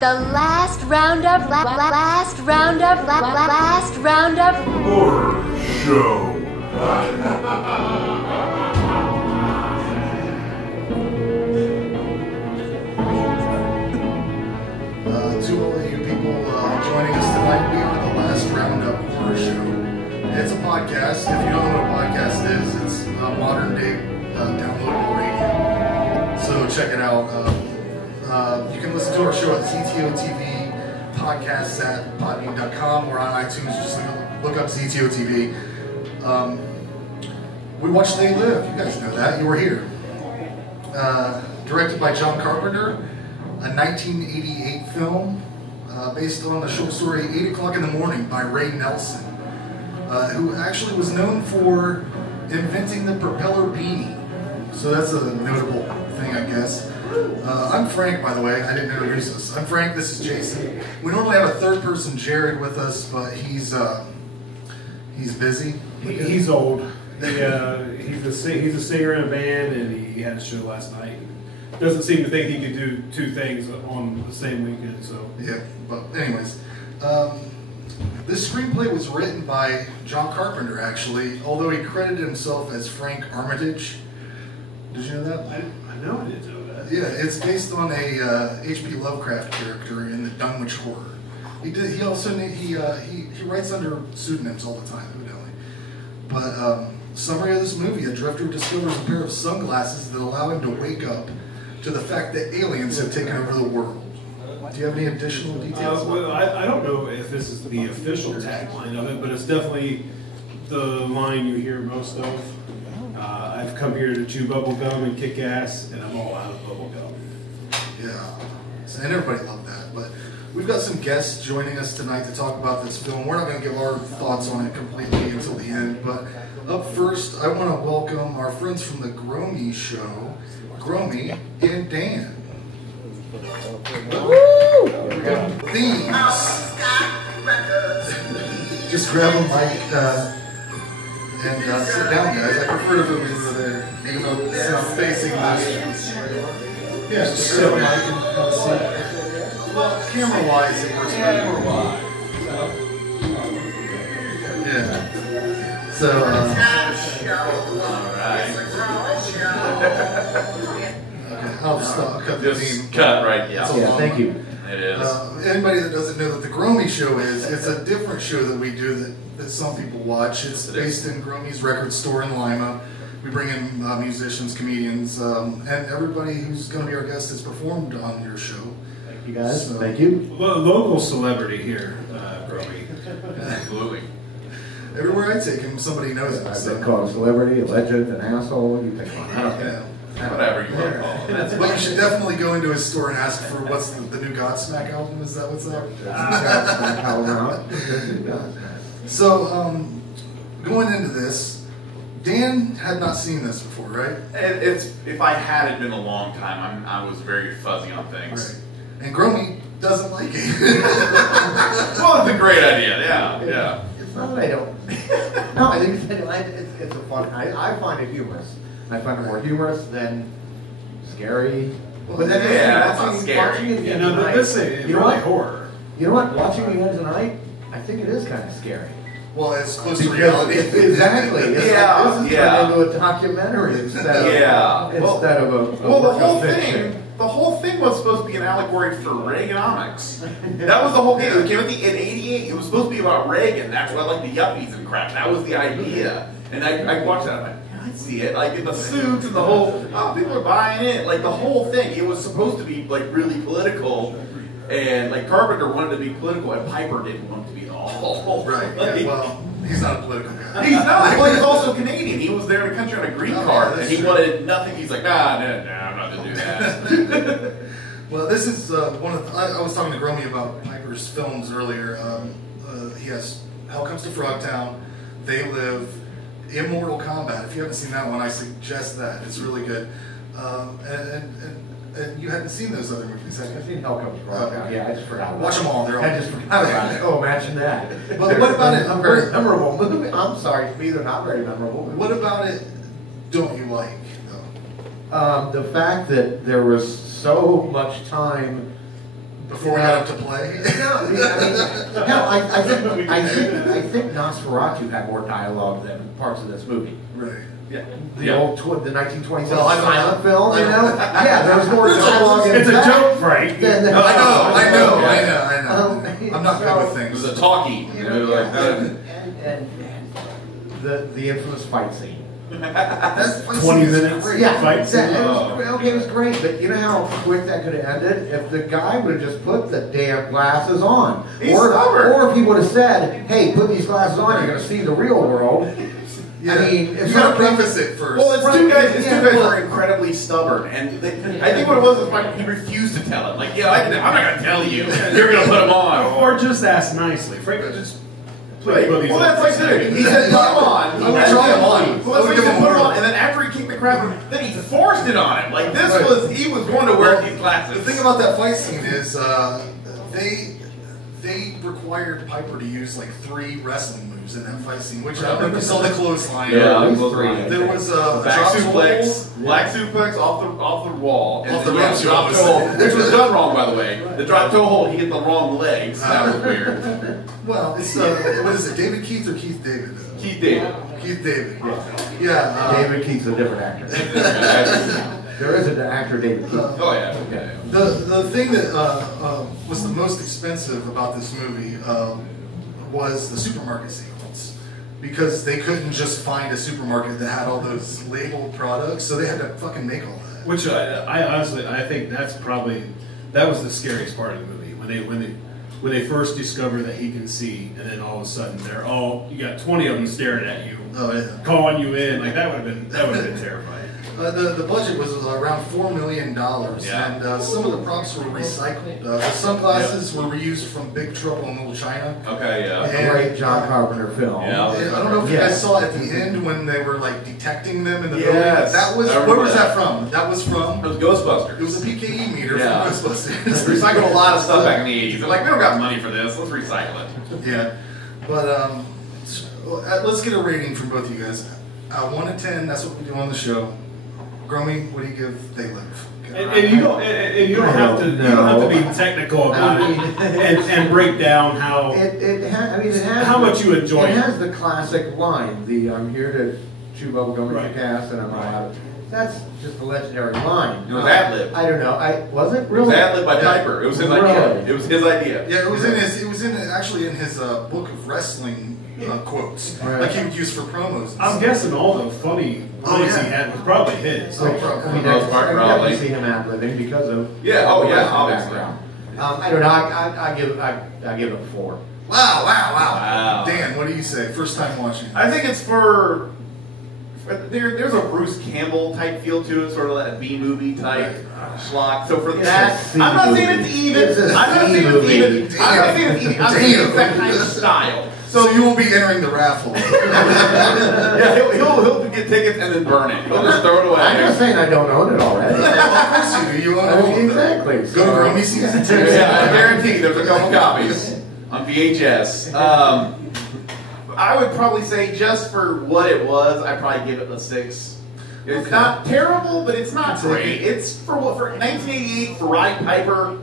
The Last Roundup Horror Show. To all of you people joining us tonight, we are the Last Roundup Horror Show. It's a podcast. If you don't know what a podcast is, it's a modern day downloadable radio. So check it out. You can listen to our show at ZTO TV, podcasts at podbean.com, or on iTunes. Just look up ZTO TV. We watched They Live. You guys know that. You were here. Directed by John Carpenter, a 1988 film based on the short story 8 O'Clock in the Morning by Ray Nelson, who actually was known for inventing the propeller beanie. So that's a notable thing, I guess. I'm Frank, by the way. I didn't introduce us. I'm Frank. This is Jason. We normally have a third person, Jared, with us, but he's busy. He's old. He's a singer in a band, and he had a show last night. Doesn't seem to think he could do two things on the same weekend. So yeah. But anyways, this screenplay was written by John Carpenter, actually, although he credited himself as Frank Armitage. Did you know that? I know I didn't know that. Yeah, it's based on a H.P. Lovecraft character in the Dunwich Horror. He writes under pseudonyms all the time, evidently. But summary of this movie: a drifter discovers a pair of sunglasses that allow him to wake up to the fact that aliens have taken over the world. Do you have any additional details? Well, I don't know if this is the official tagline of it, but it's definitely the line you hear most of. I've come here to chew bubble gum and kick ass, and I'm all out of bubble gum. Yeah, and everybody loved that. But we've got some guests joining us tonight to talk about this film. We're not going to give our thoughts on it completely until the end. But up first, I want to welcome our friends from the Gromy Show, Gromy and Dan. Themes. Just grab a mic and sit down, guys. I prefer if it was over there, even though it's facing this. Yeah, just sit a mic and have a seat. Well, camera-wise, it works better. Yeah. So, I'll stop. Cut the theme. Cut, right, yeah. Yeah, thank you. It is. Anybody that doesn't know that the Gromy Show is, it's a different show that we do that some people watch. It's based in Gromy's record store in Lima. We bring in musicians, comedians, and everybody who's going to be our guest has performed on your show. Thank you, guys. So, thank you. Well, local celebrity here, Gromy. Absolutely. Everywhere I take him, somebody knows him. I've been called a celebrity, a legend, an asshole. What do you think? I don't care. Whatever you want to call it. But you should definitely go into his store and ask for what's the new Godsmack album. Is that what's up? So, going into this, Dan had not seen this before, right? If I had it been a long time, I was very fuzzy on things. Right. And Gromy doesn't like it. Well, it's a great idea. Yeah. It's not that I don't. No, I think it's a fun. I find it humorous. I find it more humorous than scary. But then yeah, it's not scary. Watching it again No, but tonight, this is really horror. You know what? Watching it again tonight, I think it is kind of scary. Well, it's close to reality. Exactly. It's Yeah, like, this is turned into a documentary instead of a fiction. The whole thing was supposed to be an allegory for Reaganomics. That was the whole thing. It came in '88. It was supposed to be about Reagan. That's why I like the yuppies and crap. That was the idea. And I watched that. I'm like, yeah, I see it. Like in the suits and the whole, people are buying it. Like the whole thing. It was supposed to be like really political. And like Carpenter wanted to be political, and Piper didn't want it to be at all. Right. Like, Yeah, well, he's not a political guy. he's not. Well, he's also Canadian. He was there in the country on a green card, and he wanted nothing. He's like, nah, I'm not going to do that. Well, this is one of I was talking to Gromy about Piper's films earlier. He has Hell Comes to Frogtown, They Live, Immortal Kombat. If you haven't seen that one, I suggest that. It's really good. And you hadn't seen those other movies, have you? I've seen Hell Comes to Frogtown. Yeah, I just forgot about it. Watch them all. They're all I just forgot about it. Oh, imagine that. Well, what about it? A very memorable movie. I'm sorry, to me, they're not very memorable. What about it don't you like, though? The fact that there was so much time Before we got up to play? No, I mean, hell, I think Nosferatu had more dialogue than parts of this movie. Right. Yeah. The 1927 Well, silent film, you know? Yeah, there was more dialogue in It's a that joke, Frank. than the- I know. I'm not good with It things. was a talkie. You know, and the infamous fight scene. That 20 minutes. Yeah, Fight scene. it was great, but you know how quick that could have ended if the guy would have just put the damn glasses on, He's stubborn. or if he would have said, "Hey, put these glasses on, you're going to see the real world." Yeah. I mean, you if gotta something- preface it first. Well, it's two guys. It's Yeah, two guys well- who are incredibly stubborn, and I think what it was like he refused to tell him. Like, yeah, I'm not gonna tell you. You're gonna put them on. Or just ask nicely. Frank, just Right. put these Well, on. that's like it. He said, "Put them on." I would try them on. Well, I that's would like he give said, them "Put them more. on," and then after he kicked the crap, then he forced it on him. Like this he was going to wear these glasses. The thing about that fight scene is they required Piper to use like 3 wrestling moves in that fight scene, which I don't know if you saw the clothesline. Yeah, At least those 3. There was a back drop suplex, hold. black suplex off the wall, and Off the then, ropes, drop obviously. toe hold, which was done wrong, by the way. The drop toe hold, he hit the wrong leg, so that was weird. Well, it's what is it? David Keith or Keith David? Keith David. Keith David. Yeah. David Keith's a different actor. There is an actor, David Keith. Oh yeah. Okay. The thing that was the most expensive about this movie was the supermarket sequence, because they couldn't just find a supermarket that had all those labeled products, so they had to fucking make all that. Which I honestly, I think that was the scariest part of the movie when they first discover that he can see, and then all of a sudden you got 20 of them staring at you, Oh yeah. calling you in. Like that would have been terrifying. The budget was around $4 million, Yeah. and some of the props were recycled. The sunglasses were reused from Big Trouble in Little China. Okay. Yeah. And- Great John Carpenter film. Yeah. And I don't know if you Yeah. guys saw at the end when they were like detecting them in the Yes. building. That was I remember where was that. that from? That was It from. was Ghostbusters. It was a PKE meter Yeah. from Ghostbusters. Recycled a lot of stuff back in the 80s. They're like, we don't got money for this. Let's recycle it. Yeah, but let's get a rating from both of you guys. 1 to 10. That's what we do on the show. Gromy, what do you give They Live? And you don't have to be technical about it and break down how It has how much you enjoy it. it. has the classic line, the "I'm here to chew bubblegum Right. and kick ass, and I'm all out." That's just a legendary line. It was ad-libbed. I don't know. Was it It was really? ad-libbed by Piper. It was his idea. Really? It was his idea. Yeah, it was actually in his book of wrestling quotes, Right. like he would use for promos. and I'm stuff. guessing all the funny lines he had was probably his. Oh, I probably. mean, most part, I probably. definitely see him ad-libbing because of Yeah, oh, yeah, wrestling obviously. background. I don't know. I give it a 4. Wow. Wow. Dan, what do you say? First time watching. I think it's there's a Bruce Campbell type feel to it, sort of that B movie type schlock. So for It's that, a C I'm not saying movie. it's even. It's a I'm not C saying it's movie. even. I'm not saying it's even. I'm saying it's that Damn. kind of style. So you will be entering the raffle. Yeah, he'll get tickets and then burn it. He'll just throw it away. I'm just saying I don't own it already. Of course you do. You own I mean, all of them. exactly. Go to So- Gromy season 2. Yeah, I guarantee there's a couple copies on VHS. I would probably say just for what it was, I'd probably give it a 6. It's Okay. not terrible, but it's not It's great. okay. It's for 1988 for Roddy Piper,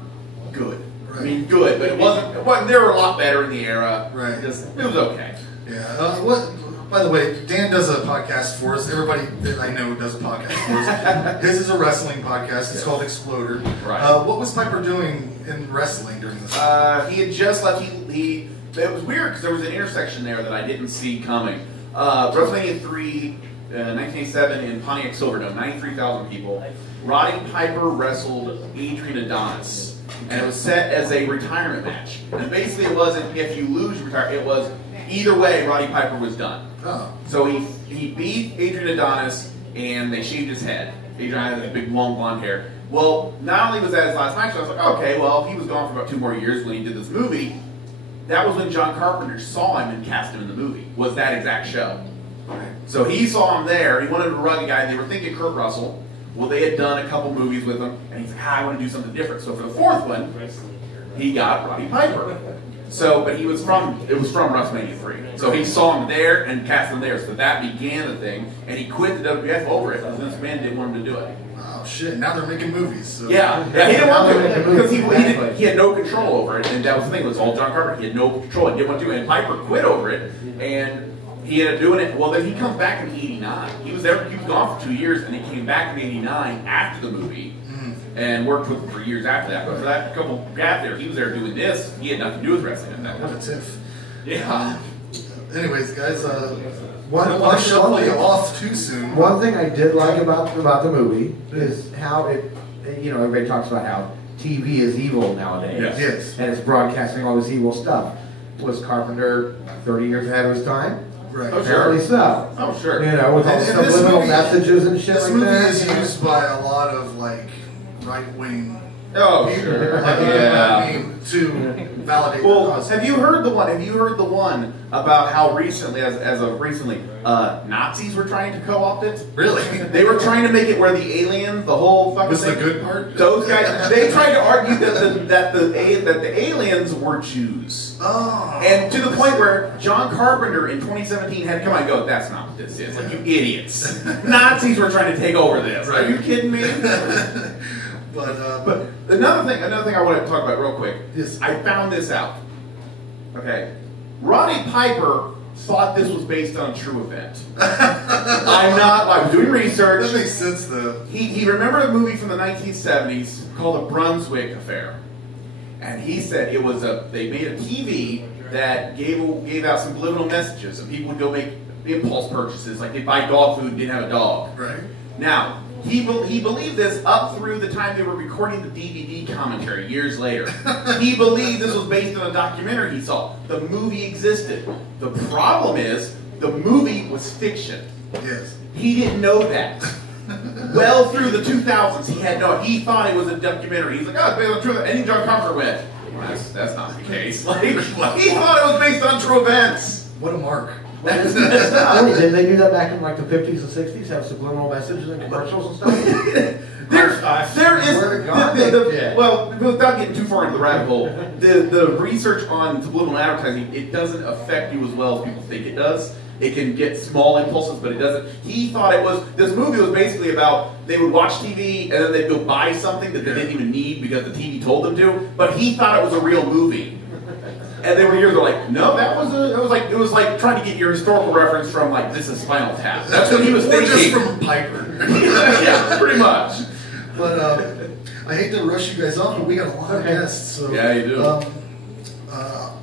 good. I Right. mean, good, but it wasn't. They were a lot better in the era. Right. It was okay. Yeah. What? By the way, Dan does a podcast for us. Everybody that I know does a podcast for us. His is a wrestling podcast. It's called Exploder. Right. What was Piper doing in wrestling during this? He had just left. It was weird because there was an intersection there that I didn't see coming. WrestleMania 3, 1987 in Pontiac Silverdome, 93,000 people. Roddy Piper wrestled Adrian Adonis, and it was set as a retirement match. And basically, it wasn't if you lose, you retire. It was either way. Roddy Piper was done. Oh. So he beat Adrian Adonis, and they shaved his head. Adrian had this big long blonde hair. Well, not only was that his last match, I was like, okay, well, he was gone for about 2 more years when he did this movie. That was when John Carpenter saw him and cast him in the movie. Was that exact show? So he saw him there. He wanted to rug a guy. They were thinking Kurt Russell. Well, they had done a couple movies with him, and he's like, I want to do something different. So for the 4th one, he got Roddy Piper. So, but it was from WrestleMania 3. So he saw him there and cast him there. So that began the thing, and he quit the WWF over it because Vince McMahon didn't want him to do it. Wow, shit! Now they're making movies. So. Yeah, he didn't want to because he had no control over it, and that was the thing. It was all John Carpenter. He had no control. He didn't want to, and Piper quit over it, and he ended up doing it. Well, then he comes back in '89. He was there. He was gone for 2 years, and he came back in '89 after the movie, and worked with him for years after that. But for that couple gap there, he was there doing this. He had nothing to do with wrestling at that What point. a tiff. Yeah. Anyways, guys, I One don't want to shuffle you off too soon. One thing I did like about the movie is how it, everybody talks about how TV is evil nowadays. Yes. Yes. And it's broadcasting all this evil stuff. Was Carpenter 30 years ahead of his time? Right. Oh, Apparently so. Oh, sure. With all the And this subliminal movie- messages and shit This like movie that. is used by a lot of like right-wing Oh, people. sure. I mean, to validate the Well, cause. have you heard the one about how recently, as of recently, Nazis were trying to co-opt it? Really? They were trying to make it where the aliens, the whole fucking What's the thing. good part? Those guys, they tried to argue that the aliens were Jews. Oh. And to the point where John Carpenter in 2017 had to come out and go, that's not what this is. Like, you idiots. Nazis were trying to take over this. Are you kidding me? But another thing I want to talk about real quick. Yes. I found this out. Okay. Roddy Piper thought this was based on a true event. I was doing research. That makes sense, though. He remembered a movie from the 1970s called The Brunswick Affair. And he said it was they made a TV that gave out subliminal messages, and people would go make impulse purchases, like they'd buy dog food and didn't have a dog. Right. Now, he believed this up through the time they were recording the DVD commentary years later. He believed this was based on a documentary he saw. The movie existed. The problem is, the movie was fiction. Yes. He didn't know that. Well through the 2000s, he thought it was a documentary. He's like, oh, it's based on true events. And John Carpenter went, well, that's not the case. Like, he thought it was based on true events. What a mark. That's messed up. Did they do that back in like the 50s and 60s? Have subliminal messages in commercials and stuff? There is well, without getting too far into the rabbit hole, the research on subliminal advertising, it doesn't affect you as well as people think it does. It can get small impulses, but it doesn't. He thought this movie was basically about, they would watch TV and then they'd go buy something that they didn't even need because the TV told them to, but he thought it was a real movie. And then years were like, no, it was like trying to get your historical reference from like This Is Spinal Tap. That's what he was thinking. Just from Piper. Yeah, pretty much. But I hate to rush you guys off, but we got a lot of guests. So, Yeah, you do.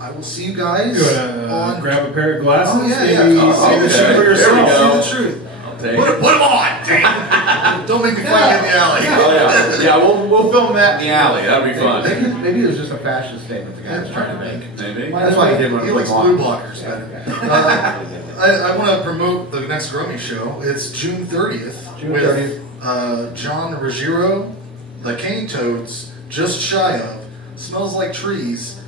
I will see you guys on. Grab a pair of glasses. Oh, yeah, maybe yeah. see the show for There we yourself. go. See the truth. I'll take Put it. them on, damn. Don't make me find you in the alley. Oh, yeah, we'll film that in the alley. That'd be fun. Maybe there's just a fashion statement the guy's trying to make. Maybe. That's why he did one. He likes blue blockers better. I want to promote the next Grummy show. It's June 30th. June with John Ruggiero, The Cane Toads, Just Shy of, Smells Like Trees,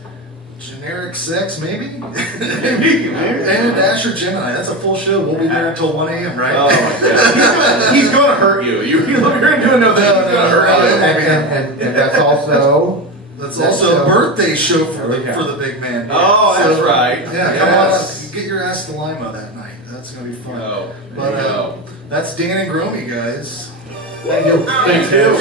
Generic Sex, maybe? Maybe. And Asher Gemini. That's a full show. We'll be there until 1 a.m., right? Oh, yeah. He's going to hurt you. You're going to know that he's going to hurt you. And that's also... That's also a birthday show for the big man. Oh, that's right. Yeah, Yes. come on. Get your ass to Lima that night. That's going to be fun. Oh, But there you go. that's Dan and Gromy, guys. Thank you. Thanks, dude.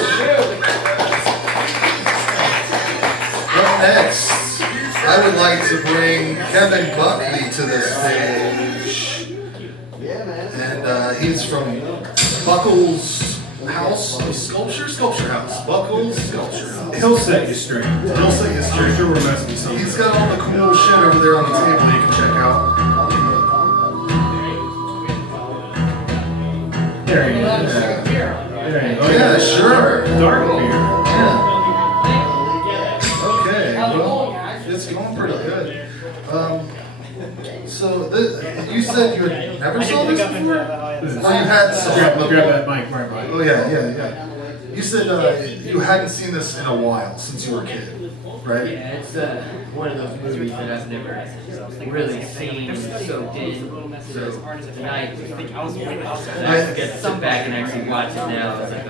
Up next, I would like to bring Kevin Buckley to the stage. Yeah, man. And he's from Buckles House of Sculpture House. Buckles Sculpture House. He'll set you straight. He'll say his I'm sure we're messing with something. He's got all the cool shit over there on the table you can check out. There he is. There he is. Yeah, sure. Dark beer. Yeah. Okay, well, it's going pretty good. So, you said you had never saw this before? Or you had saw it? Grab that mic, Mike. Oh, yeah. You said you hadn't seen this in a while, since you were a kid, right? Yeah, it's one of those movies that I've never really seen soaked in. So tonight, I get some back and actually watch it now. It's like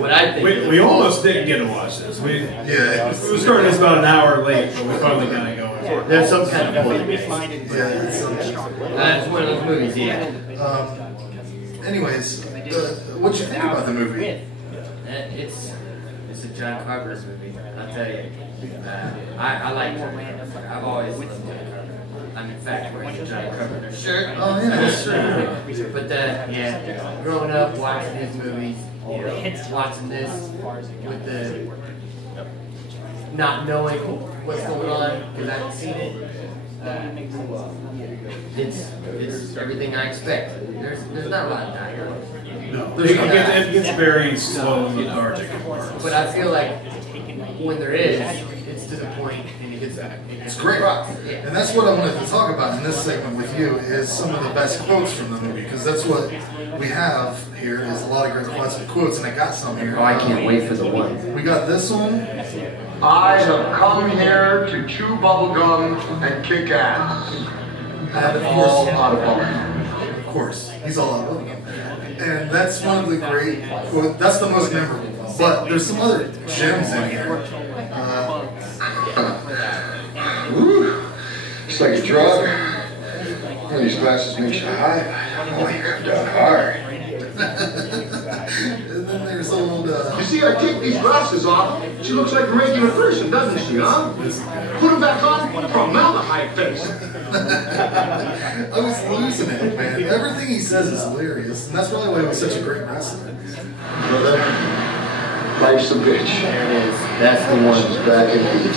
what I think. We almost didn't get to watch this. We started this about an hour late, but we finally got it going. There's some kind of point. Yeah. It's one of those movies, yeah. Anyways, what'd you think about the movie? It's a John Carpenter movie, I'll tell you. I like John Carpenter. I've always loved John Carpenter. I'm infatuated with John Carpenter shirt. Oh yeah, that's true. But yeah, growing up watching his movies, watching this with the not knowing what's going on because I haven't seen it. It's everything I expect. There's not a lot of dialogue. No, it gets very slow and lethargic. But I feel like when there is, it's to the point and it gets It's great. Yeah. And that's what I wanted to talk about in this segment with you is some of the best quotes from the movie because that's what we have here is a lot of great classic quotes and I got some here. Oh, I can't wait for the one. We got this one. I have come here to chew bubblegum and kick ass. And of All course, out of bubblegum. of course, he's all out of bubblegum. And that's one of the great quotes. That's the most memorable. But there's some other gems in here. Woo. It's like a drug. One of these glasses makes you high. Oh, you come down hard. And then there's old. You see, I take these glasses off. She looks like a regular person, doesn't she, huh? Put them back on, formaldehyde face. I was losing it, man. Everything he says is hilarious, and that's probably why he was such a great wrestler. Brother, life's a bitch. There it is. That's the one. She's back in heat.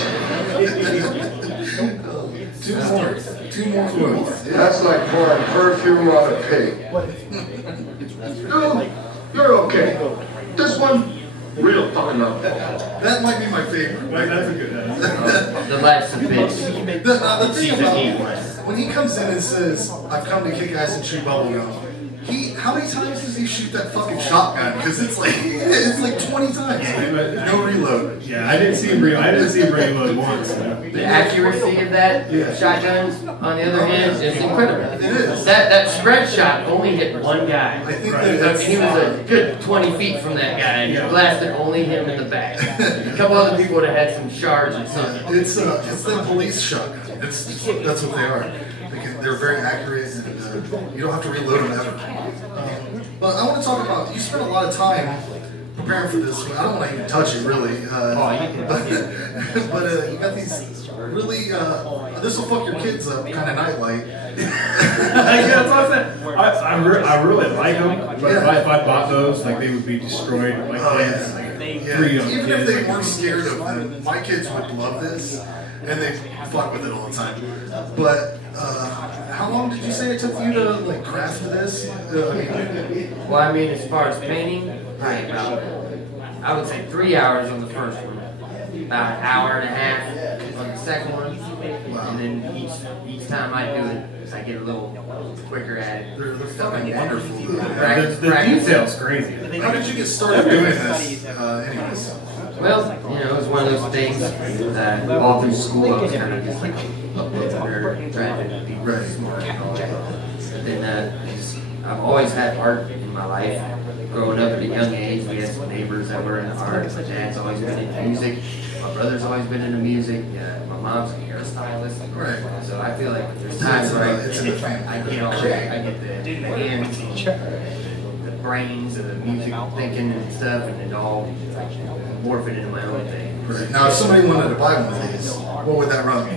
Two more quotes. That's like pouring perfume on a pig. No, you're okay. This one, real fucking up. That might be my favorite. That's a good answer. The life's a bitch. The thing She's about a heat. when he comes in and says, "I've come to kick ass and chew bubblegum," how many times does he shoot that fucking shotgun? Because it's like 20 times. Man. No reload. Yeah, I didn't see him reload once. The accuracy of that shotgun, on the other hand, is incredible. It is. That spread shot only hit one guy. I think I that's. mean, he was a good 20 feet from that guy, and it blasted only him in the back. A couple other people would have had some shards or something. It's the police shotgun. That's what they are. They're very accurate, and you don't have to reload them ever. But I want to talk about. You spent a lot of time preparing for this. I don't want to even touch it really. But you got these really. This will fuck your kids up kind of nightlight. Yeah, that's what I said. I really like them, but if I bought those, like they would be destroyed. Like Even if they weren't scared of them, my kids would love this, and they fuck with it all the time. But how long did you say it took you to like craft this? Well, I mean, as far as painting, I would say 3 hours on the first one, about an hour and a half on the second one, and then each time I do it, I get a little quicker at it. They're fucking wonderful. the detail's crazy. How did you get started doing this? Anyways. Well, it was one of those things that all through school I was kind of just like a little nerd, trying to be smart and all that. And then I've always had art in my life. Growing up at a young age, we had some neighbors that were into art. My dad's always been into music. My brother's always been into music. My mom's a hairstylist. Right. So I feel like there's times where I get the hands, the brains, and the music thinking and stuff, and it all morph it into my own thing. Right. Now, if somebody wanted to buy one of these, what would that run?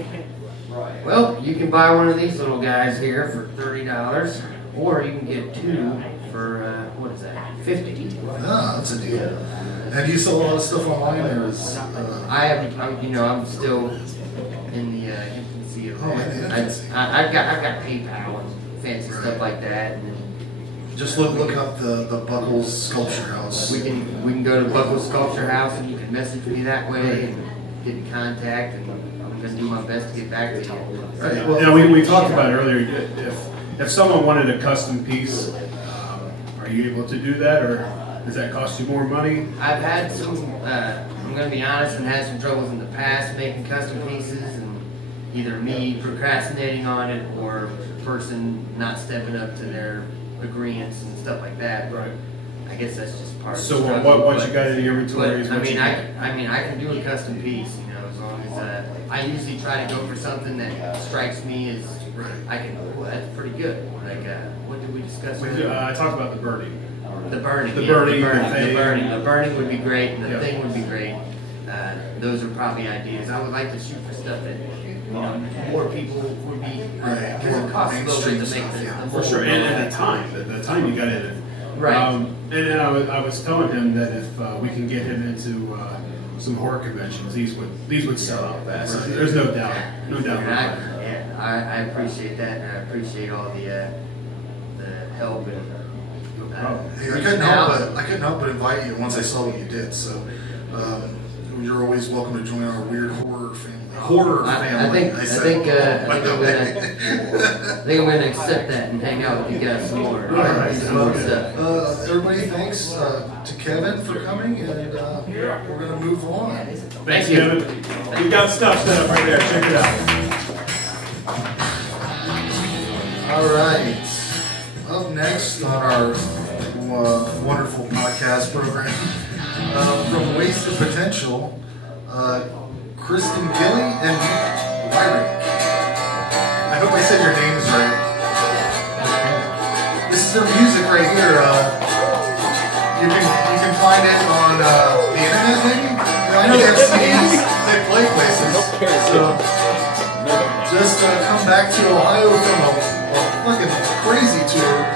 Well, you can buy one of these little guys here for $30, or you can get two for what is that? $50. Ah, that's a deal. And do you sell a lot of stuff online, or is? I'm still in the infancy of that. I've got PayPal and fancy stuff like that. And just look up the Buckles Sculpture House. we can go to Buckles Sculpture House, and you can message me that way and get in contact, and I'm gonna do my best to get back to you. Right. Well, we talked about earlier. If someone wanted a custom piece, are you able to do that, or does that cost you more money? I've had some, I'm going to be honest, and had some troubles in the past making custom pieces, and either me procrastinating on it or the person not stepping up to their agreements and stuff like that. Right. I guess that's just part of the So struggle. what you got in the inventory is But, what you I can do a custom piece, as long as I usually try to go for something that strikes me as that's pretty good. Like, what did we discuss? I talked about the birdie. The Burning. The yeah, Burning, The the Burning. Thing. The Burning. The Burning would be great. And the Yeah. Thing would be great. Those are probably ideas. I would like to shoot for stuff that more people would be. Right. Because it costs a little bit to Mainstream make stuff, yeah. the For sure, and the time you got in it. Right. And I was telling him that if we can get him into some horror conventions, these would sell out fast. Right. There's no doubt, no doubt. And about that. I appreciate that, and I appreciate all the help and. No problem. Hey, I couldn't help but invite you once I saw what you did. So you're always welcome to join our weird horror family. I think I'm gonna accept that and hang out with you guys some more. All right. Do some more stuff. Everybody, thanks to Kevin for coming, and we're gonna move on. Thanks, Kevin. We got stuff set up right there. Check it out. All right. Up next on our wonderful podcast program, from Wasted Potential, Kristen Gilly and Lyric. I hope I said your names right. This is their music right here. You can find it on the internet, maybe. I know they have CDs. They play places. So just come back to Ohio from a fucking crazy tour.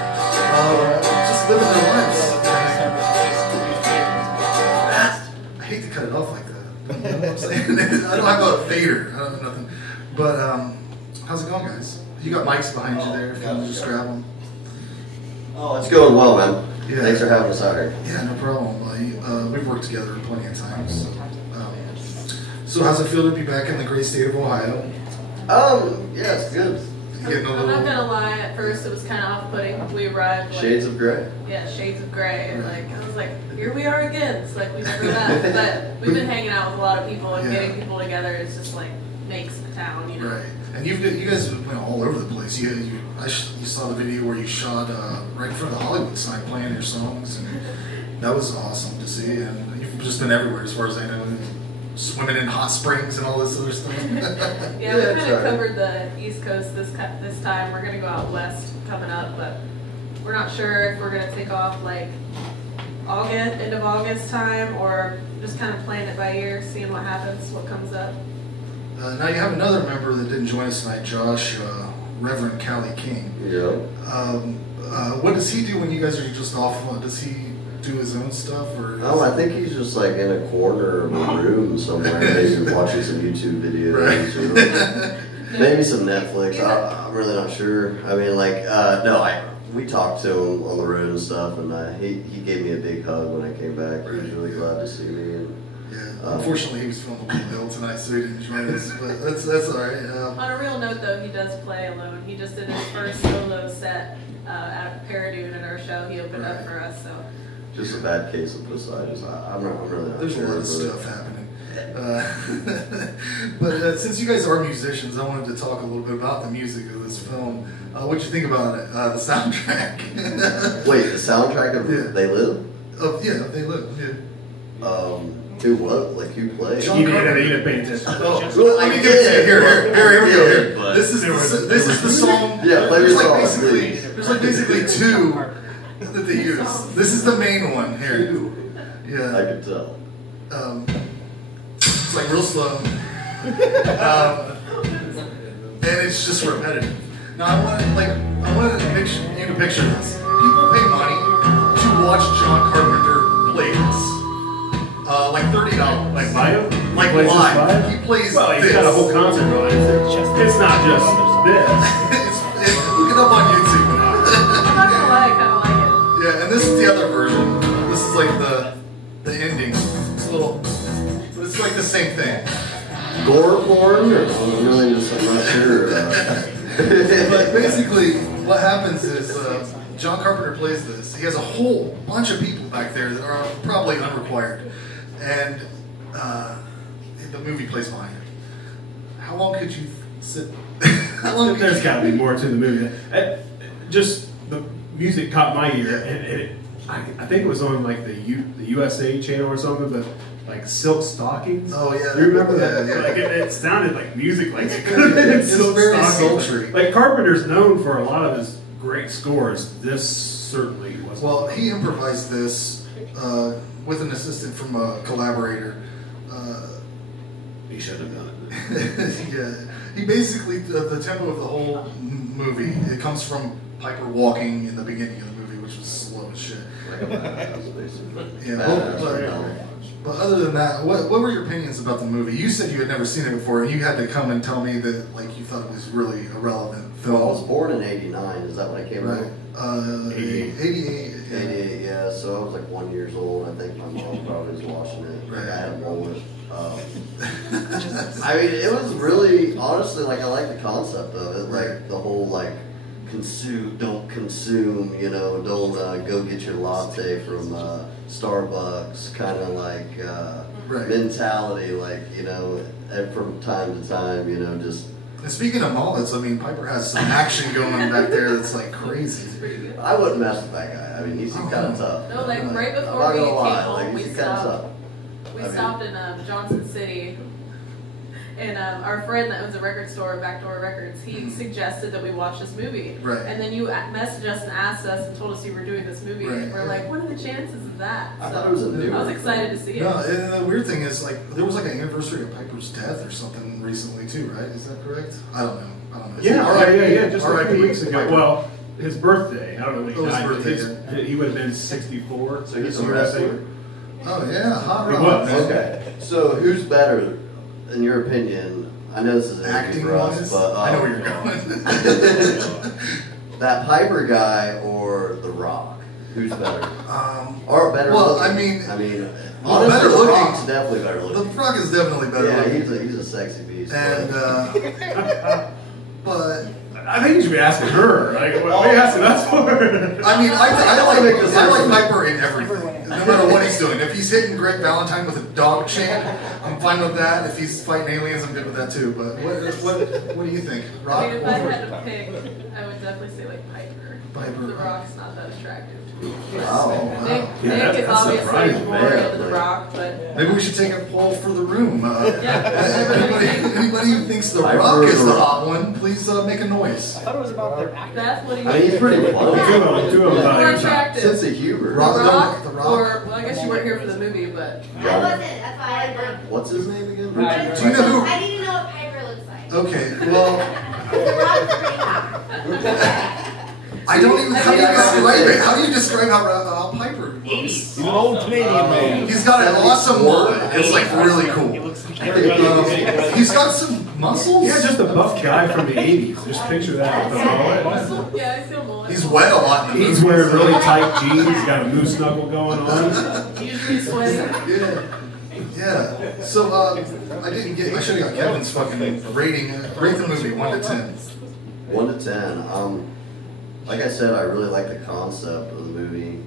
Just living their lives. I hate to cut it off like that. You know what I'm saying? I don't have a fader. I don't have nothing. But how's it going, guys? You got mics behind you there. If you want to just grab them. Oh, it's going well, man. Yeah. Thanks for having us out here. Yeah, no problem. We've worked together plenty of times. So how's it feel to be back in the great state of Ohio? Yeah, it's good. Getting a I'm not little. gonna lie, at first it was kind of off-putting. We arrived like, Shades of gray. yeah, shades of gray. Like I was like, here we are again. It's like we never left. But we've been hanging out with a lot of people and Yeah. getting people together. It's just like makes the town, you know. Right, and you guys have been all over the place. You saw the video where you shot right in front of the Hollywood sign playing your songs, and that was awesome to see. And you've just been everywhere, as far as I know, swimming in hot springs and all this other stuff. Yeah, we kind of covered the East Coast this time. We're gonna go out west coming up, but we're not sure if we're gonna take off like end of August time, or just kind of playing it by ear, seeing what happens, what comes up. Now you have another member that didn't join us tonight, Josh, Reverend Callie King. Yeah. What does he do when you guys are just off? Does he do his own stuff, or? Oh, I think he's just like in a corner of a room somewhere, maybe watching some YouTube videos or maybe some Netflix. I'm really not sure. I mean, like, we talked to him on the road and stuff, and he gave me a big hug when I came back. He was really glad to see me. And, unfortunately, he was filming the bill tonight, so he didn't join us. But that's all right. On a real note, though, he does play alone. He just did his first solo set at Paradoon at our show. He opened up for us, so. just a bad case of pussitis. I'm really not There's sure. a lot of stuff happening. But since you guys are musicians, I wanted to talk a little bit about the music of this film. What'd you think about it? The soundtrack. Wait, the soundtrack of They Live? Yeah, They Live. Yeah. Who what? Like who plays? You didn't pay attention. Well, let me give it to you. Here we go. Here. This is the song. Yeah, play your song. There's like basically two that they use. This is the main one here. Yeah. I can tell. It's like real slow. And it's just repetitive. Now I want to make sure you can picture this. People pay money to watch John Carpenter play this. Like $30. Like live? Like Plays live. this He plays Well, he's this. got a whole concert going. It's not just this. Look it up on YouTube. I'm not gonna lie, I kind of like it. Yeah, and this is the other version. This is like the ending. It's a little, but it's like the same thing. Gore porn? Or I'm really just, I'm not sure. But basically, what happens is John Carpenter plays this. He has a whole bunch of people back there that are probably unrequired, and the movie plays behind it. How long could you sit? How long? There's got to be more to the movie. Just the music caught my ear, and I think it was on like the USA channel or something, but like Silk Stockings. Oh yeah, you remember that? Yeah. Like it sounded like music, like it could have been It's Silk very Stockings. sultry. Like Carpenter's known for a lot of his great scores. This certainly Well, he improvised this with an assistant from a collaborator. He should have done it. Yeah, he basically the tempo of the whole movie. It comes from Piper walking in the beginning of the movie, which was slow as shit. But other than that, what were your opinions about the movie? You said you had never seen it before, and you had to come and tell me that like you thought it was really a relevant film. Well, I was born in '89. Is that when it came out? 88. 88, yeah. So I was like 1 year old. I think my mom probably was watching it. Like, I had a moment. I mean, it was really, honestly, like I like the concept of it. Like the whole like don't consume, you know, don't go get your latte from Starbucks kind of like mentality, like, you know, from time to time, you know, just. And speaking of mullets, I mean, Piper has some action going back there that's like crazy. I wouldn't mess with that guy. I mean, he's kind of tough. No, like right I'm before not we gonna came lie, home, like, we he's kind of tough. stopped in Johnson City. And our friend that owns a record store, Backdoor Records, he suggested that we watch this movie. Right. And then you messaged us and asked us and told us you were doing this movie. Right, And we're like, what are the chances of that? I thought it was a new I was one. excited to see it. No, and the weird thing is, like, there was like an anniversary of Piper's death or something recently too, right? Is that correct? I don't know. Yeah, just a R.I.P. few weeks ago. Piper. Well, his birthday. I don't know when he Oh, his died. birthday, He would have been 64. So he's a year, I think. wrestler? Oh yeah, hot He rod. was. Okay. So who's better, in your opinion? I know this is an Acting for us, wise, but I know where you're going. that Piper guy or The Rock? Who's better? Or better well, looking? I mean, honestly, better The looking. Rock's definitely better The looking. Rock is definitely better Yeah, looking. he's a sexy beast. And but I think you should be asking her. Like, what are you asking us for? I mean, I like Piper in everything, no matter what he's doing. If he's hitting Greg Valentine with a dog chant, I'm fine with that. If he's fighting aliens, I'm good with that too. But what do you think, Rock? I mean, if I had to pick, I would definitely say like Piper. Piper. The Rock's not that attractive to me. Wow. Nick Yeah, is that's obviously surprising, more man. into The Rock, but Maybe we should take a poll for the room. Yeah. Anybody who thinks The Piper Rock or is The the Rock? hot one, please make a noise. I thought it was about their acting. that's what he I mean, he's pretty funny. Two of them more about attractive. Sense of humor. The Rock. Rock, The Rock. or well, I guess you weren't here for the movie, but I wasn't. That's why I didn't. What's his name again? Do you know who? I need to know what Piper looks like. Okay, well, The Rock's pretty hot. I don't even. How do you describe it? How do you describe how Piper looks? He's an old Canadian man. He's got an awesome mullet. It's like really cool. He's got some muscles. Yeah, just a buff guy from the 80s. Just picture that with the mullet. yeah, I feel more. He's wet a lot in the He's movie. wearing really tight jeans. He's got a moose knuckle going on. Usually sweaty. Yeah. So I didn't get. I should have got Kevin's fucking rating. Rate the movie 1 to 10. 1 to 10. Like I said, I really like the concept of the movie.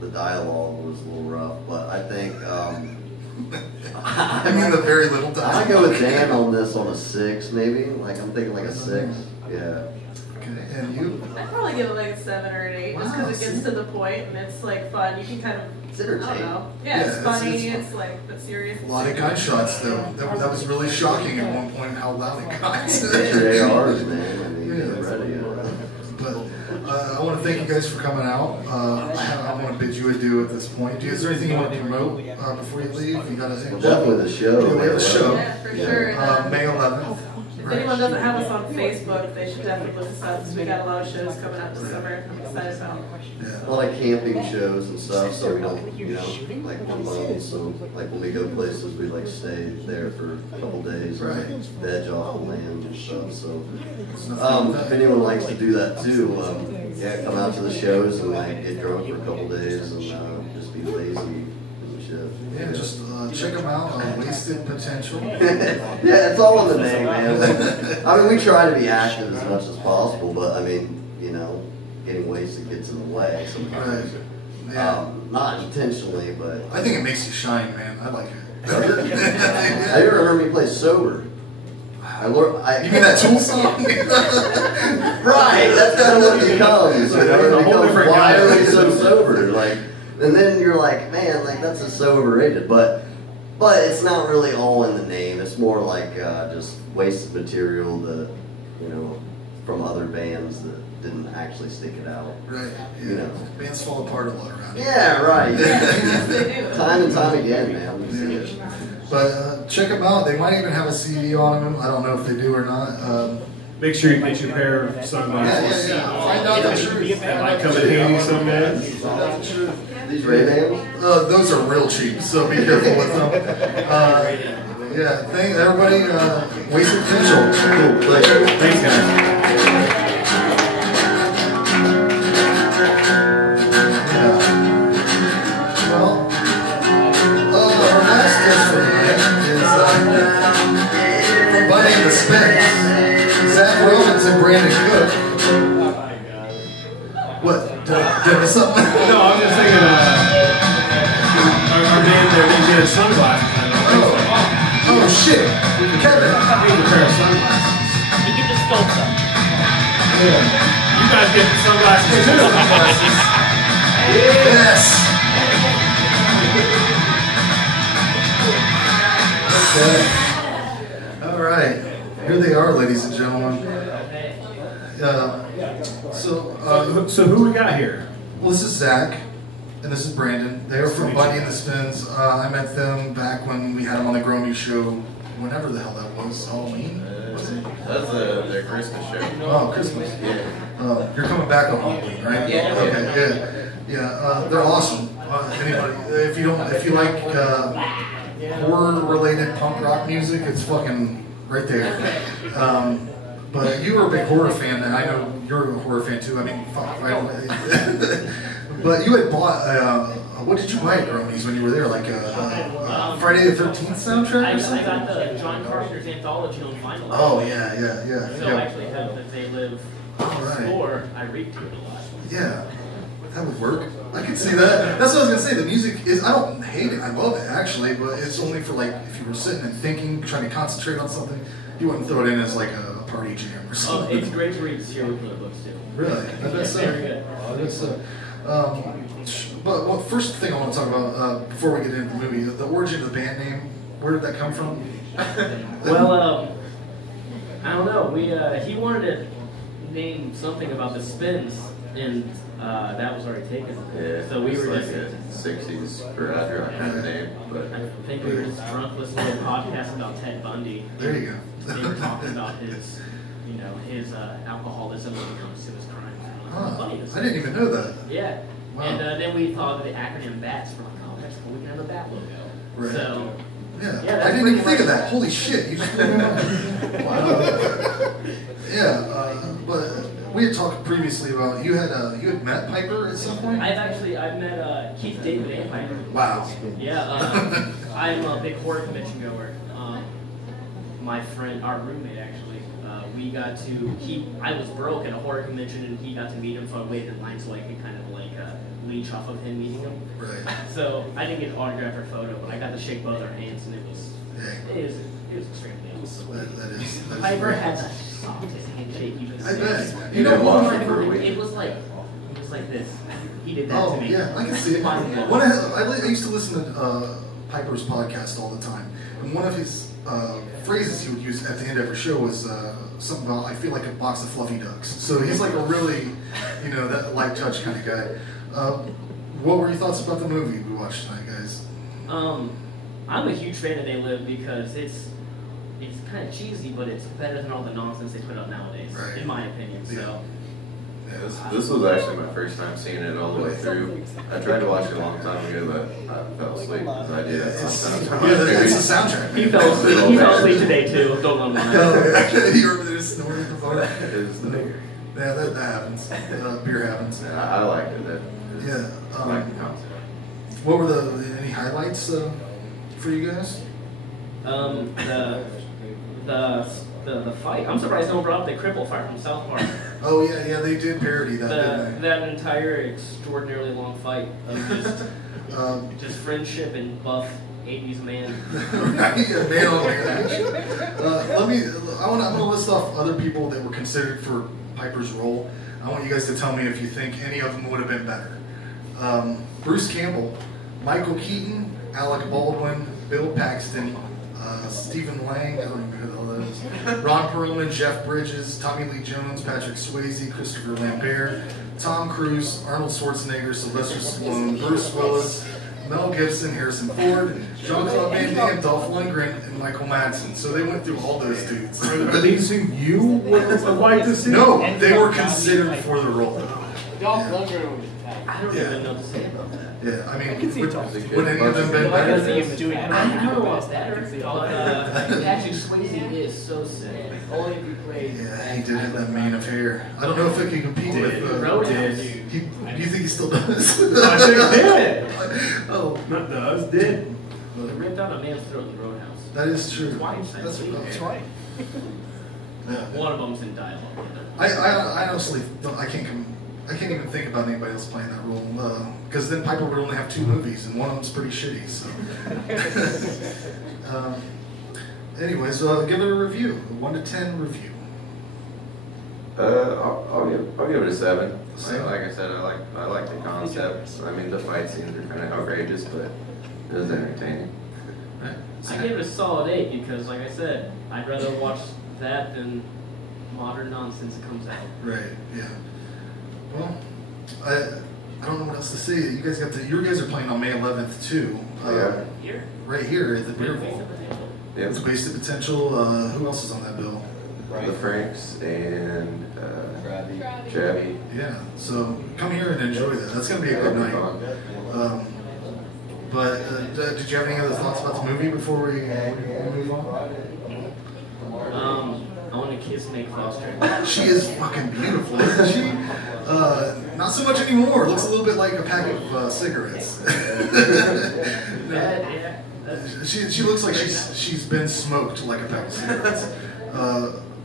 The dialogue was a little rough, but I think I mean the very little I time. go with Dan on this on a 6, maybe. Like I'm thinking like a 6. Yeah. Okay, and you? I'd probably give it like a 7 or an 8, just Wow, because it gets to the point and it's like fun. You can kind of, It's I don't entertaining. know. Yeah, Yeah, it's funny. it's It's like the serious. A lot of gunshots though. That was really shocking at one point how loud it got. Get your ARs, man. I mean, get ready. But I want to thank you guys for coming out. I want to bid you adieu at this point. Is there anything you want to promote before you leave? You got Well, definitely the show. Yeah, we have a show. Yeah, for sure. And, May 11th. if anyone doesn't have us on Facebook, they should definitely look us up because we got a lot of shows coming up this summer. I'm excited about. A lot of camping shows and stuff, so we don't, like alone. So like when we go places, we like stay there for a couple days and veg off the land and stuff. So if anyone likes to do that too, yeah, come out to the shows and like get drunk for a couple days and just be lazy and shit. Yeah, just check them out on Wasted Potential. Yeah, it's all in the name, man. I mean, we try to be active as much as possible, but I mean, getting wasted gets in the way sometimes. Right. Yeah. Not intentionally, but. I think it makes you shine, man. I like it. Have you ever heard me play sober? You mean that Tool song? Right, that's kind of what it becomes. It becomes why are we so sober? Like, and then you're like, man, like that's just so overrated. But it's not really all in the name. It's more like just wasted material that from other bands that didn't actually stick it out. Right. Yeah. You know. Bands fall apart a lot around here. Yeah, right. Yes, they do. Time and time again, man. You see it. But check them out. They might even have a CD on them. I don't know if they do or not. Make sure you get your pair of sunglasses. Yeah. Find out the truth. That might come in handy someday. Find out the truth. These Ray-Bans? Those are real cheap, so be careful with them. Yeah, thank everybody. Wasted Potential. Cool. Pleasure. Thanks, guys. Yeah. Well, our last guest for tonight is Bunny and the Spins. Zach Romans and Brandon Cook. What? Did I miss something? No, I was just thinking our man there, they did sunglasses. Oh shit! Kevin! I need a pair of sunglasses. You get the sculpt up. Yeah. You guys get the sunglasses too. Yes! Okay. Alright. Here they are, ladies and gentlemen. So who we got here? Well, this is Zach, and this is Brandon. They are from Bunny and the Spins. I met them back when we had them on the Gromy show, whenever the hell that was. Halloween? Was it? That's their Christmas show. Oh, Christmas. Yeah. You're coming back on Halloween, right? Yeah. Okay, yeah. They're awesome. Anybody, if you like horror-related punk rock music, it's fucking right there. But you were a big horror fan, and I know you're a horror fan too. I mean, fuck, right? But you had bought, what did you buy at Gromies when you were there? Like a Friday the 13th soundtrack or something? I got the John Carpenter's anthology on vinyl. Oh, yeah. So I actually have the They Live score. I read to it a lot. Yeah, that would work. I can see that. That's what I was gonna say. The music is, I don't hate it. I love it actually, but it's only for like if you were sitting and thinking, trying to concentrate on something. You wouldn't throw it in as like a party jam or something. Oh, it's great to read serial killer books too. Really? I bet so. Very good. I bet so. But well, first thing I want to talk about before we get into the movie, the origin of the band name. Where did that come from? Well, I don't know. He wanted to name something about the Spins, and that was already taken. Yeah, so we were like just a 60s garage rock kind of name. But I think we were just drunk listening to a podcast about Ted Bundy. There you go. They were talking about his alcoholism when it comes to his crimes. I didn't even know that. Yeah. Wow. And then we thought of the acronym BATS. We're like, oh, that's cool. We can have a BAT logo. Right. So, yeah, I didn't even think of that. Holy shit! You just wow. Yeah, but we had talked previously about you had met Piper at some point. I've met Keith David and Piper. Wow. Yeah, I'm a big horror convention goer. My friend, our roommate actually, I was broke at a horror convention and he got to meet him, so I waited in line so I could kind of leech off of him meeting him. Right. So I didn't get an autograph or photo, but I got to shake both our hands and it was extremely awesome. That is Piper had the softest handshake you've ever seen. I bet. You know what? It was like this. He did that to me. Yeah, I can see it. I used to listen to Piper's podcast all the time, and one of his phrases he would use at the end of every show was something about, I feel like a box of fluffy ducks. So he's like a really, that light touch kind of guy. What were your thoughts about the movie we watched tonight, guys? I'm a huge fan of They Live because it's kind of cheesy, but it's better than all the nonsense they put up nowadays, in my opinion. So. Yeah, this was actually my first time seeing it all the way through. I tried to watch it a long time ago, but I fell asleep because I did that sometimes. It's a soundtrack. He fell asleep today too. Don't let him know. You were there snoring before. Yeah, that happens. Beer happens. Yeah, I liked it. Yeah. I liked the concept. What were any highlights for you guys? The fight. I'm surprised no one brought up the cripple fight from South Park. Oh yeah, they did parody that. Didn't they? That entire extraordinarily long fight of just friendship and buff 80s man. Man on man action. I'm gonna list off other people that were considered for Piper's role. I want you guys to tell me if you think any of them would have been better. Bruce Campbell, Michael Keaton, Alec Baldwin, Bill Paxton, Stephen Lang, I don't even know who that is. Ron Perlman, Jeff Bridges, Tommy Lee Jones, Patrick Swayze, Christopher Lambert, Tom Cruise, Arnold Schwarzenegger, Sylvester Stallone, Bruce Willis, Mel Gibson, Harrison Ford, Jean-Claude Van Damme, Dolph Lundgren, and Michael Madsen. So they went through all those dudes. Are these who you would like to see? No, they were considered for the role. Dolph Lundgren was I don't even know what to say about that. Yeah, I mean, would any of them been better? I don't know about that. Patrick Swayze is so sick. Only if he played. Yeah, he did have that mane of hair. I don't know if it can compete with. Do you think he still does? I think he did. Oh, not does, did. He ripped out a man's throat in the Roadhouse. That is true. Twice. That's right. One of them's in dialogue. I honestly don't, I can't even think about anybody else playing that role because then Piper would only have 2 movies and one of them's pretty shitty. So, anyways, give it a review. A 1 to 10 review. I'll give it a 7. Like I said, I like the concept. I mean, the fight scenes are kind of outrageous, but it was entertaining. I give it a solid 8 because, like I said, I'd rather watch that than modern nonsense that comes out. Right. Yeah. Well, I don't know what else to say. You guys are playing on May 11th too. Here? Right here at the Beer Bowl. Yeah. It's Wasted Potential. Who else is on that bill? The Franks and Travi. Yeah. So come here and enjoy that. That's going to be a good night. But did you have any other thoughts about the movie before we move on? I want to kiss Nick Foster. She is fucking beautiful, isn't she? Not so much anymore. Looks a little bit like a pack of cigarettes. She looks like she's been smoked like a pack of cigarettes.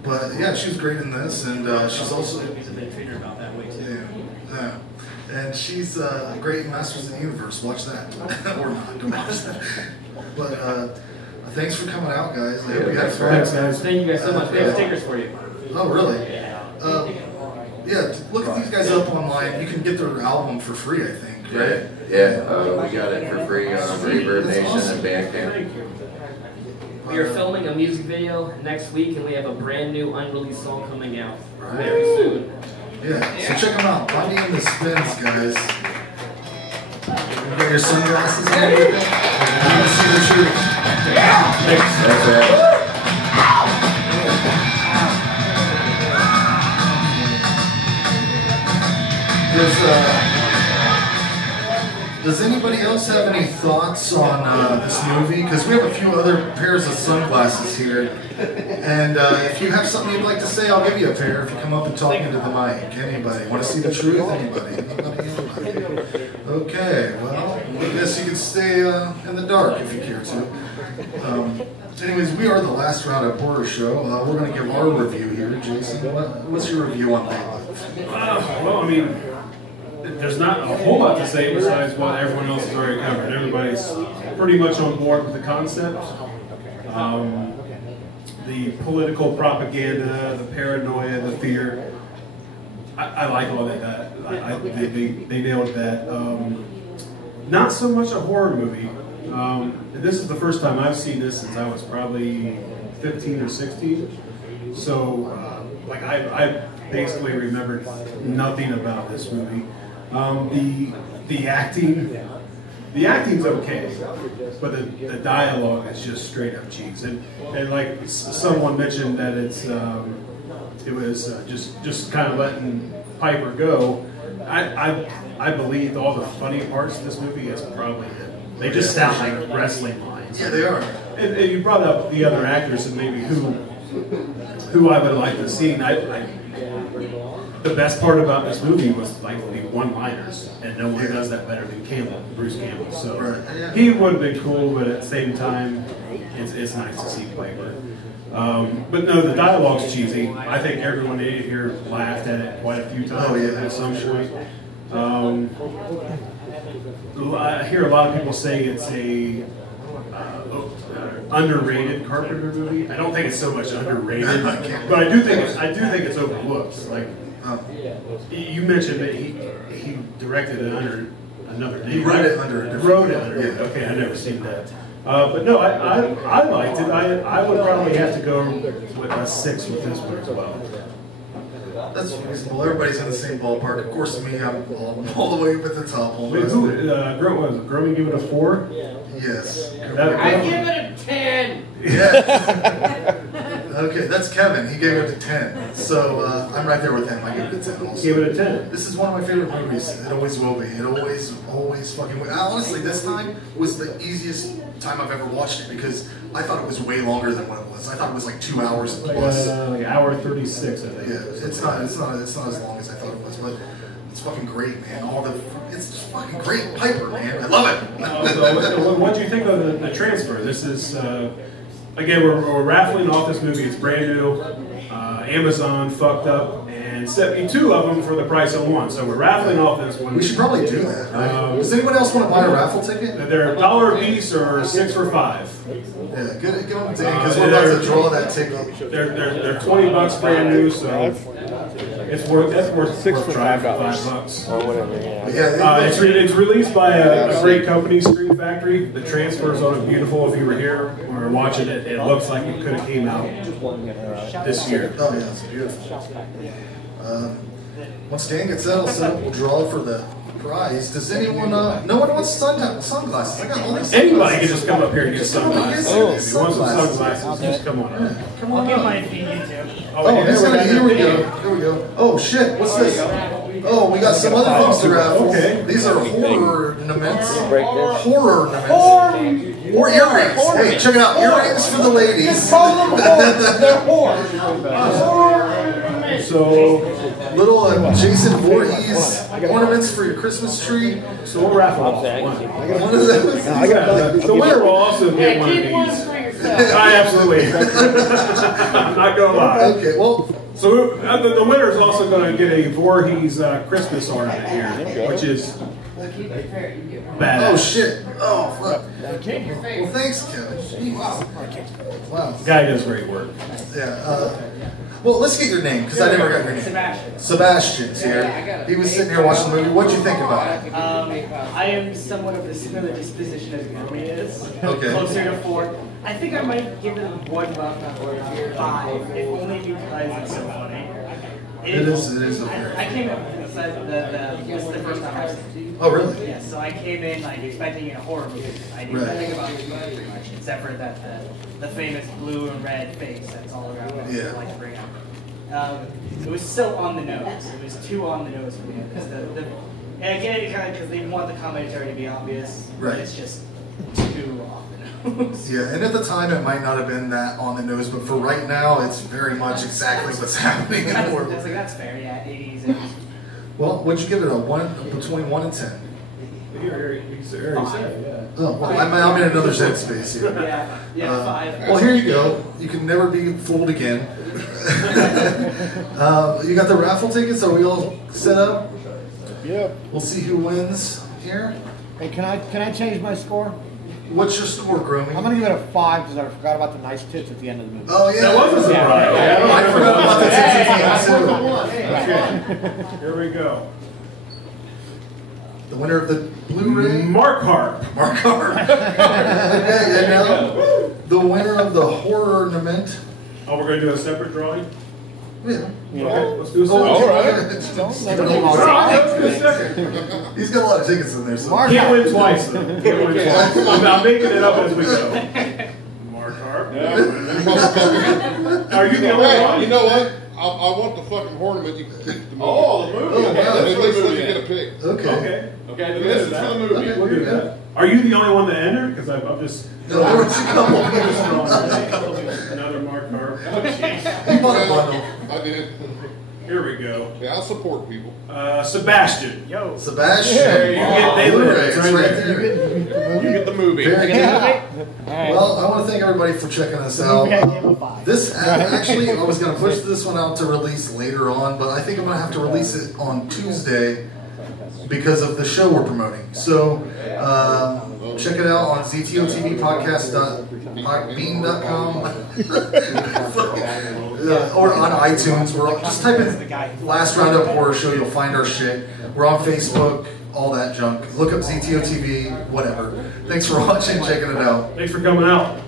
But yeah, she was great in this, and she's also. They treat her about that way too. Yeah. And she's great in Masters of the Universe. Watch that, or not. Don't watch that. But thanks for coming out, guys. I hope you had fun. Thanks, guys. Thank you guys so much. We have stickers for you. Oh, really? Yeah, look these guys up online. You can get their album for free, I think, right? Yeah, we got it for free on Reverb Nation and Bandcamp. We are filming a music video next week, and we have a brand new unreleased song coming out very soon. Yeah, so check them out. Bundy and the Spins, guys. You got your sunglasses and everything? You can see the shoes. That's right. Does anybody else have any thoughts on this movie? Because we have a few other pairs of sunglasses here. And if you have something you'd like to say, I'll give you a pair if you come up and talk into the mic. Anybody? Want to see the truth? Anybody? Okay, well, I guess you can stay in the dark if you care to. Anyways, we are the Last Roundup Horror Show. We're going to give our review here. Jason, what's your review on Bailiff? Well, I mean, there's not a whole lot to say besides what everyone else has already covered. Everybody's pretty much on board with the concept. The political propaganda, the paranoia, the fear. I like all that. They nailed that. Not so much a horror movie. This is the first time I've seen this since I was probably 15 or 16. So, I basically remembered nothing about this movie. The acting's okay, but the dialogue is just straight up cheese. And like someone mentioned that it was just kind of letting Piper go. I believe all the funny parts of this movie is probably it. They just sound like wrestling lines. Yeah, they are. And you brought up the other actors and maybe who I would like to see. The best part about this movie was like the one-liners, and no one does that better than Bruce Campbell. So he would have been cool, but at the same time, it's nice to see Piper. But no, the dialogue's cheesy. I think everyone here laughed at it quite a few times at some point. I hear a lot of people say it's a underrated Carpenter movie. I don't think it's so much underrated, but I do think it's overlooked. Like you mentioned that he directed it under another name. He wrote it under a different name. Okay, I've never seen that. But no, I liked it. I would probably have to go with a 6 with this one as well. That's reasonable. Everybody's in the same ballpark. Of course, me, I'm all the way up at the top. Wait, who? Gromy give it a 4? Yes. I give it a 10. Yes. Okay, that's Kevin. He gave it a 10. So I'm right there with him. I give it a 10 also. Give it a 10. This is one of my favorite movies. It always will be. It always fucking will. Honestly, this time was the easiest time I've ever watched it because I thought it was way longer than what it was. I thought it was like 2 hours plus. Like an hour 36, I think. Yeah, it's not as long as I thought it was, but it's fucking great, man. It's just fucking great. Piper, man. I love it. So what do you think of the transfer? This is, again, we're raffling off this movie. It's brand new. Amazon fucked up and sent me 2 of them for the price of 1. So we're raffling off this one. We should probably do that, right? Does anyone else want to buy a raffle ticket? They're $1 a piece or 6 for $5. Yeah, get them because we're about to draw that ticket. They're $20 brand new, so it's worth $6 for trying for $5 or whatever. Yeah. It's released by a great company, Screen Factory. The transfers on it beautiful. If you were here or watching it, it looks like it could have came out this year. Oh yeah, it's beautiful. Once Dan gets settled, we'll draw for the prize. Does anyone? No one wants sunglasses. I got all these. Anybody can just come up here and get sunglasses. Oh, If you want some sunglasses, just come on up. Come on I'll up. get my opinion too. Oh, here we go. Here we go. Oh shit! What's this? Oh, we got some other things to raffle. Okay. These are horror ornaments. Horror ornaments. Or earrings. Hey, check it out. Earrings for the ladies. They're horror. So, little Jason Voorhees ornaments for your Christmas tree. so we'll raffle off one. One of those. The winner will also get one of these. Absolutely. I'm not gonna lie. Okay, well. So the winner is also going to get a Voorhees Christmas ornament here, which is badass. Oh shit! Oh fuck! Well, thanks, Kevin. Jeez. Wow. The guy does great work. Yeah. Well, let's get your name because I never got your name. Sebastian. Sebastian's here. He was sitting here watching the movie. What'd you think about it? I am somewhat of a similar disposition as Gary is. Okay. Closer to 4. I think I might give it 1 round or 5, if only because it's so funny. It is a very. I came in this is the first time I've seen it. Oh really? Yeah, so I came in like expecting a horror movie. I didn't think about it pretty much, except for that the famous blue and red face that's all around. Yeah. I like to bring up. It was so on the nose. It was too on the nose for me. Because and again, it kind of because they want the commentary to be obvious, Right. but it's just too on the nose. Yeah, and at the time it might not have been that on the nose, but for right now, it's very much exactly what's happening in the world. That's like that's fair. Yeah, 80s. Well, what'd you give it? Between 1 and 10? Here, he said, Oh, well, I'm in another Zen space here. Yeah, 5. Well, here you go. You can never be fooled again. You got the raffle tickets? Are we all set up? Yep. We'll see who wins here. Hey, can I change my score? What's your score, Gromy? I'm gonna give it a 5 because I forgot about the nice tits at the end of the movie. Oh yeah, That was a surprise. I forgot about the tits at the end too. Here we go. The winner of the Blu-ray. Mark Harp. Mark Harp. Okay, and now the winner of the horror ornament. Oh, we're going to do a separate drawing? Yeah. Okay, let's do a separate All drawing. He's got a lot of tickets in there. So. Can't win twice, though. Can't win twice. I'm making it up as we go. Mark Harp. Are you the only one? You know what? I want the fucking ornament. You can keep the movie. Oh, the movie. Oh, wow. At least let me get a pick. Okay. Okay, This is for the movie. Okay. We'll do that. Are you the only one that entered? Because I'm just... No, there was a couple. Another Mark Harp. He bought a bundle. I did. Here we go. Yeah, I support people. Sebastian. Yo. Sebastian. There you get they Blu-ray. live. It's It's right right there. there. You get the movie. Very good. Right. Well, I want to thank everybody for checking us out. This actually, I was going to push this one out to release later on, but I think I'm going to have to release it on Tuesday because of the show we're promoting. So check it out on ztotvpodcast.bean.com or on iTunes. Just type in Last Roundup Horror Show. You'll find our shit. We're on Facebook, all that junk. Look up ZTO TV, whatever. Thanks for watching, checking it out. Thanks for coming out.